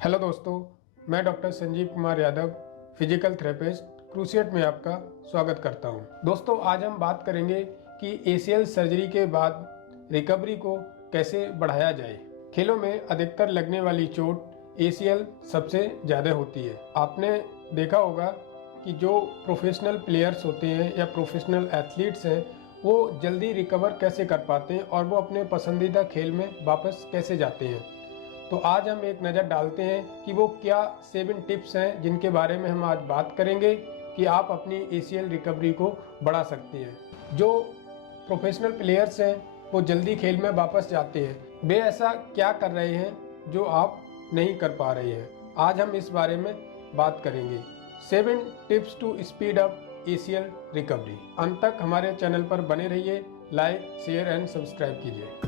Hello दोस्तों, मैं doctor Sanjeev Kumar Yadav, physical therapist, cruciate में आपका स्वागत करता हूं। दोस्तों, आज हम बात करेंगे कि एसीएल सर्जरी के बाद रिकवरी को कैसे बढ़ाया जाए। खेलों में अधिकतर लगने वाली चोट एसीएल सबसे ज़्यादा होती है। आपने देखा होगा कि जो प्रोफेशनल प्लेयर्स होते हैं या प्रोफेशनल एथलीट्स हैं, वो जल्दी रिकवर कैसे कर पाते हैं और वो अपने पसंदीदा खेल में वापस कैसे जाते हैं। तो आज हम एक नज़र डालते हैं कि वो क्या 7 टिप्स हैं जिनके बारे में हम आज बात करेंगे कि आप अपनी एसीएल रिकवरी को बढ़ा सकते हैं। जो प्रोफेशनल प्लेयर्स हैं वो जल्दी खेल में वापस जाते हैं, वे ऐसा क्या कर रहे हैं जो आप नहीं कर पा रहे हैं। आज हम इस बारे में बात करेंगे। 7 tips to speed up ACL recovery. अंत तक हमारे चैनल पर बने रहिए, लाइक, शेयर एंड सब्सक्राइब कीजिए।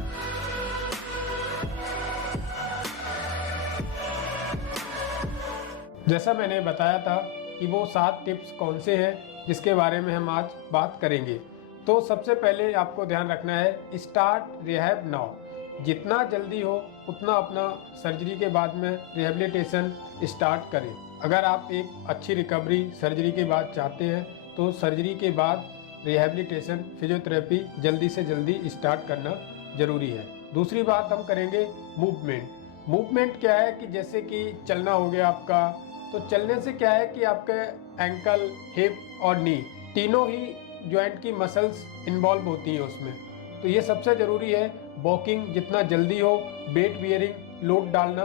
जैसा मैंने बताया था कि वो 7 टिप्स कौन से हैं जिसके बारे में हम आज बात करेंगे। तो सबसे पहले आपको ध्यान रखना है, स्टार्ट रिहैब नाउ। जितना जल्दी हो उतना अपना सर्जरी के बाद में रिहेबिलिटेशन स्टार्ट करें। अगर आप एक अच्छी रिकवरी सर्जरी के बाद चाहते हैं तो सर्जरी के बाद रिहेबिलिटेशन फिजियोथेरेपी जल्दी से जल्दी स्टार्ट करना जरूरी है। दूसरी बात हम करेंगे मूवमेंट। मूवमेंट क्या है कि जैसे कि चलना हो गया आपका, तो चलने से क्या है कि आपके एंकल, हिप और नी तीनों ही जॉइंट की मसल्स इन्वॉल्व होती हैं उसमें। तो ये सबसे ज़रूरी है। वॉकिंग जितना जल्दी हो, वेट बियरिंग लोड डालना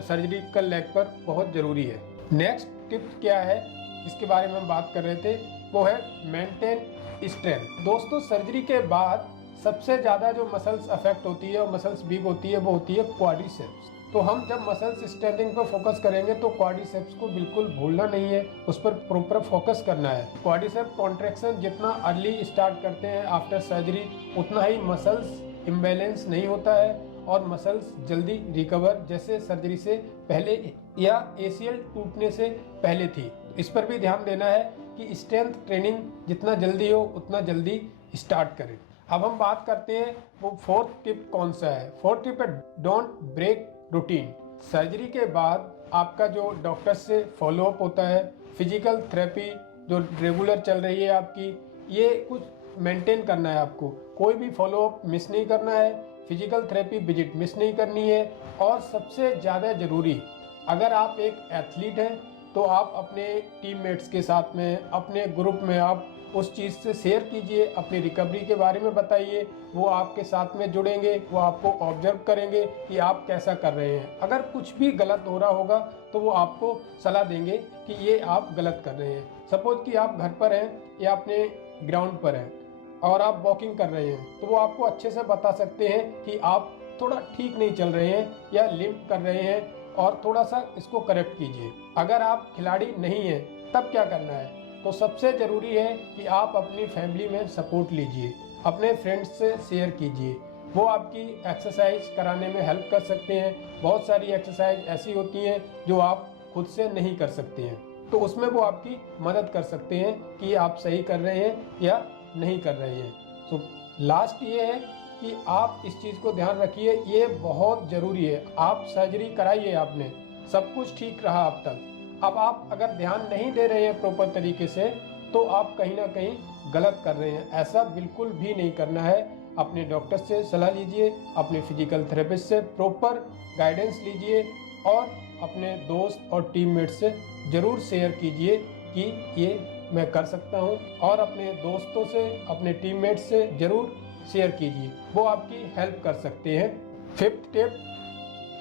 सर्जिकल लेग पर बहुत ज़रूरी है। नेक्स्ट टिप क्या है जिसके बारे में हम बात कर रहे थे, वो है मेंटेन स्ट्रेंथ। दोस्तों, सर्जरी के बाद सबसे ज़्यादा जो मसल्स अफेक्ट होती है और मसल्स वीक होती है वो होती है क्वाड्रिसेप्स। तो हम जब मसल्स स्ट्रेंथिंग पर फोकस करेंगे तो क्वाड्रिसेप्स को बिल्कुल भूलना नहीं है, उस पर प्रॉपर फोकस करना है। क्वाड्रिसेप कॉन्ट्रैक्शन जितना अर्ली स्टार्ट करते हैं आफ्टर सर्जरी, उतना ही मसल्स इम्बैलेंस नहीं होता है और मसल्स जल्दी रिकवर जैसे सर्जरी से पहले या एसीएल टूटने से पहले थी। इस पर भी ध्यान देना है कि स्ट्रेंथ ट्रेनिंग जितना जल्दी हो उतना जल्दी स्टार्ट करें। अब हम बात करते हैं वो 4th टिप कौन सा है। 4th टिप है डोंट ब्रेक रूटीन। सर्जरी के बाद आपका जो डॉक्टर से फॉलोअप होता है, फिजिकल थेरेपी जो रेगुलर चल रही है आपकी, ये कुछ मेंटेन करना है आपको। कोई भी फॉलोअप मिस नहीं करना है, फिजिकल थेरेपी विजिट मिस नहीं करनी है। और सबसे ज़्यादा ज़रूरी, अगर आप एक एथलीट हैं तो आप अपने टीममेट्स के साथ में, अपने ग्रुप में आप उस चीज़ से शेयर कीजिए, अपनी रिकवरी के बारे में बताइए। वो आपके साथ में जुड़ेंगे, वो आपको ऑब्जर्व करेंगे कि आप कैसा कर रहे हैं। अगर कुछ भी गलत हो रहा होगा तो वो आपको सलाह देंगे कि ये आप गलत कर रहे हैं। सपोज कि आप घर पर हैं या अपने ग्राउंड पर हैं और आप वॉकिंग कर रहे हैं, तो वो आपको अच्छे से बता सकते हैं कि आप थोड़ा ठीक नहीं चल रहे हैं या लिम्प कर रहे हैं और थोड़ा सा इसको करेक्ट कीजिए। अगर आप खिलाड़ी नहीं हैं तब क्या करना है, तो सबसे ज़रूरी है कि आप अपनी फैमिली में सपोर्ट लीजिए, अपने फ्रेंड्स से शेयर कीजिए। वो आपकी एक्सरसाइज कराने में हेल्प कर सकते हैं। बहुत सारी एक्सरसाइज ऐसी होती हैं जो आप खुद से नहीं कर सकते हैं, तो उसमें वो आपकी मदद कर सकते हैं कि आप सही कर रहे हैं या नहीं कर रहे हैं। तो लास्ट ये है कि आप इस चीज़ को ध्यान रखिए, ये बहुत ज़रूरी है। आप सर्जरी कराइए, आपने सब कुछ ठीक रहा अब तक। अब आप अगर ध्यान नहीं दे रहे हैं प्रॉपर तरीके से तो आप कहीं ना कहीं गलत कर रहे हैं। ऐसा बिल्कुल भी नहीं करना है। अपने डॉक्टर से सलाह लीजिए, अपने फिजिकल थेरेपिस्ट से प्रॉपर गाइडेंस लीजिए और अपने दोस्त और टीममेट से ज़रूर शेयर कीजिए कि ये मैं कर सकता हूँ, और अपने दोस्तों से, अपने टीममेट से ज़रूर शेयर कीजिए, वो आपकी हेल्प कर सकते हैं। 5th tip,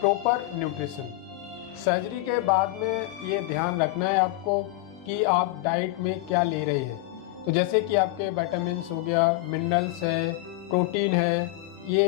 proper nutrition. Surgery के बाद में ये ध्यान रखना है आपको कि आप डाइट में क्या ले रहे हैं। तो जैसे कि आपके विटामिन्स हो गया, मिनरल्स है, प्रोटीन है, ये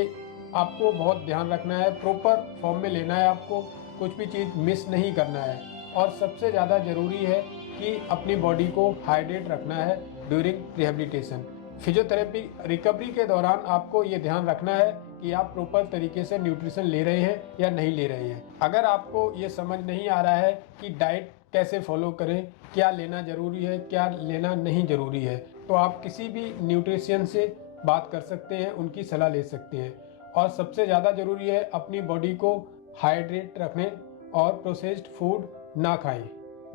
आपको बहुत ध्यान रखना है। प्रॉपर फॉर्म में लेना है आपको, कुछ भी चीज़ मिस नहीं करना है। और सबसे ज़्यादा ज़रूरी है कि अपनी बॉडी को हाइड्रेट रखना है ड्यूरिंग रिहेबिलिटेशन। फिजियोथेरेपी रिकवरी के दौरान आपको ये ध्यान रखना है कि आप प्रॉपर तरीके से न्यूट्रिशन ले रहे हैं या नहीं ले रहे हैं। अगर आपको ये समझ नहीं आ रहा है कि डाइट कैसे फॉलो करें, क्या लेना ज़रूरी है, क्या लेना नहीं ज़रूरी है, तो आप किसी भी न्यूट्रिशियन से बात कर सकते हैं, उनकी सलाह ले सकते हैं। और सबसे ज़्यादा ज़रूरी है अपनी बॉडी को हाइड्रेट रखने और प्रोसेस्ड फूड ना खाएं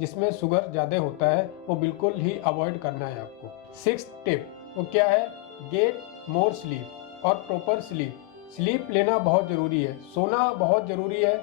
जिसमें शुगर ज़्यादा होता है, वो बिल्कुल ही अवॉइड करना है आपको। 6th टिप वो क्या है, गेट मोर स्लीप और प्रॉपर स्लीप। स्लीप लेना बहुत ज़रूरी है, सोना बहुत ज़रूरी है।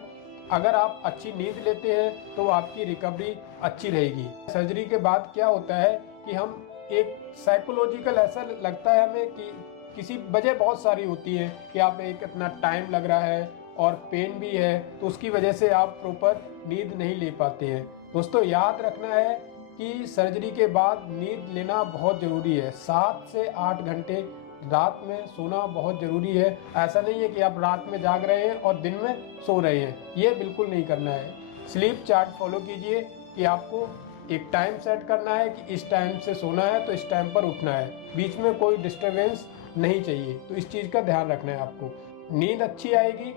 अगर आप अच्छी नींद लेते हैं तो आपकी रिकवरी अच्छी रहेगी। सर्जरी के बाद क्या होता है कि हम एक साइकोलॉजिकल ऐसा लगता है हमें कि किसी वजह बहुत सारी होती है कि आप एक इतना टाइम लग रहा है और पेन भी है, तो उसकी वजह से आप प्रॉपर नींद नहीं ले पाते हैं। दोस्तों याद रखना है कि सर्जरी के बाद नींद लेना बहुत ज़रूरी है। 7 से 8 घंटे रात में सोना बहुत ज़रूरी है। ऐसा नहीं है कि आप रात में जाग रहे हैं और दिन में सो रहे हैं, ये बिल्कुल नहीं करना है। स्लीप चार्ट फॉलो कीजिए कि आपको एक टाइम सेट करना है कि इस टाइम से सोना है तो इस टाइम पर उठना है, बीच में कोई डिस्टरबेंस नहीं चाहिए। तो इस चीज़ का ध्यान रखना है आपको। नींद अच्छी आएगी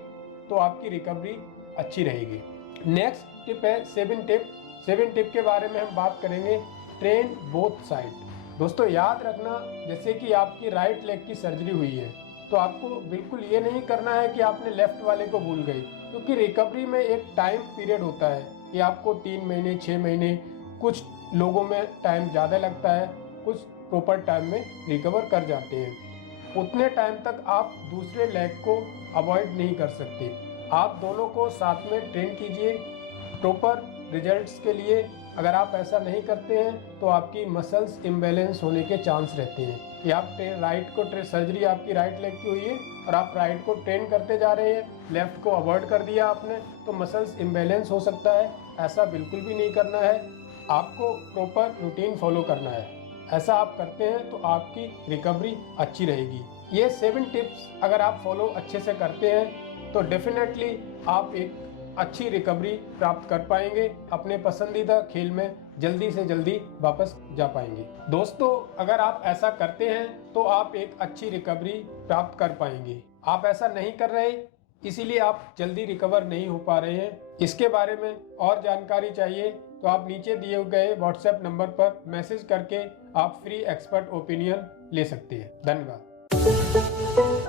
तो आपकी रिकवरी अच्छी रहेगी। नेक्स्ट टिप है 7 टिप। 7 टिप के बारे में हम बात करेंगे, ट्रेन बोथ साइड। दोस्तों याद रखना, जैसे कि आपकी राइट लेग की सर्जरी हुई है तो आपको बिल्कुल ये नहीं करना है कि आपने लेफ्ट वाले को भूल गई, क्योंकि रिकवरी में एक टाइम पीरियड होता है कि आपको 3 महीने 6 महीने, कुछ लोगों में टाइम ज़्यादा लगता है, कुछ प्रॉपर टाइम में रिकवर कर जाते हैं। उतने टाइम तक आप दूसरे लेग को अवॉइड नहीं कर सकते। आप दोनों को साथ में ट्रेन कीजिए प्रॉपर रिजल्ट्स के लिए। अगर आप ऐसा नहीं करते हैं तो आपकी मसल्स इम्बैलेंस होने के चांस रहते हैं कि आप सर्जरी आपकी राइट लेग की हुई है और आप राइट को ट्रेन करते जा रहे हैं, लेफ्ट को अवॉइड कर दिया आपने, तो मसल्स इम्बैलेंस हो सकता है। ऐसा बिल्कुल भी नहीं करना है, आपको प्रॉपर रूटीन फॉलो करना है। ऐसा आप करते हैं तो आपकी रिकवरी अच्छी रहेगी। ये 7 टिप्स अगर आप फॉलो अच्छे से करते हैं तो डेफिनेटली आप एक अच्छी रिकवरी प्राप्त कर पाएंगे, अपने पसंदीदा खेल में जल्दी से जल्दी वापस जा पाएंगे। दोस्तों अगर आप ऐसा करते हैं तो आप एक अच्छी रिकवरी प्राप्त कर पाएंगे। आप ऐसा नहीं कर रहे, इसीलिए आप जल्दी रिकवर नहीं हो पा रहे हैं। इसके बारे में और जानकारी चाहिए तो आप नीचे दिए गए व्हाट्सएप नंबर पर मैसेज करके आप फ्री एक्सपर्ट ओपिनियन ले सकते हैं। धन्यवाद।